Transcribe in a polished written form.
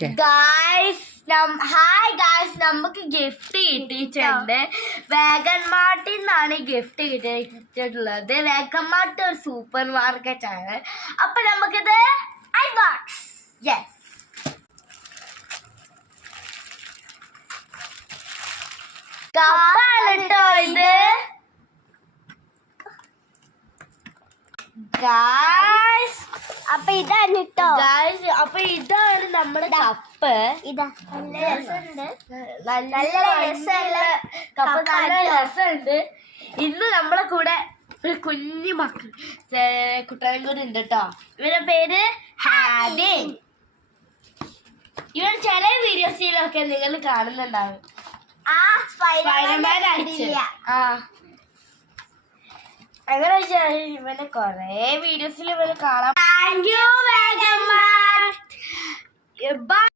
Hi guys, നമുക്ക് gift കിട്ടിയിട്ടുണ്ട്. Vegan മാർട്ടിൽ നിന്നാണ് ഗിഫ്റ്റ് കിട്ടിയിട്ടുള്ളത്. വേഗൻ മാർട്ട് ഒരു സൂപ്പർ മാർക്കറ്റ് ആണ്. അപ്പൊ നമുക്കിത് അൺബോക്സ്. യെസ്, കപ്പാണ് കേട്ടോ ഇത്. ഗായ്സ്, അപ്പൊ ഇതാണ് കേട്ടോ ഗായ്സ്, അപ്പൊ ഇതാണ് നമ്മുടെ കപ്പ്. ഇതാ നല്ല രസമുണ്ട്. നല്ല രസമുള്ള കപ്പ്, നല്ല രസമുണ്ട്. ഇന്ന് നമ്മളെ കൂടെ ഒരു കുഞ്ഞു കുട്ടനും കൂടെ ഉണ്ട് കേട്ടോ. ഇവരുടെ പേര് ഹാദിൻ. ഇവർ ചില വീഡിയോസിലൊക്കെ നിങ്ങൾ കാണുന്നുണ്ടാവും. സ്പൈഡർമാൻ അടിച്ച് അങ്ങനെ വെച്ചാൽ ഇവനെ കൊറേ വീഡിയോസിൽ ഇവന് കാണാം. താങ്ക് യു വേഗം.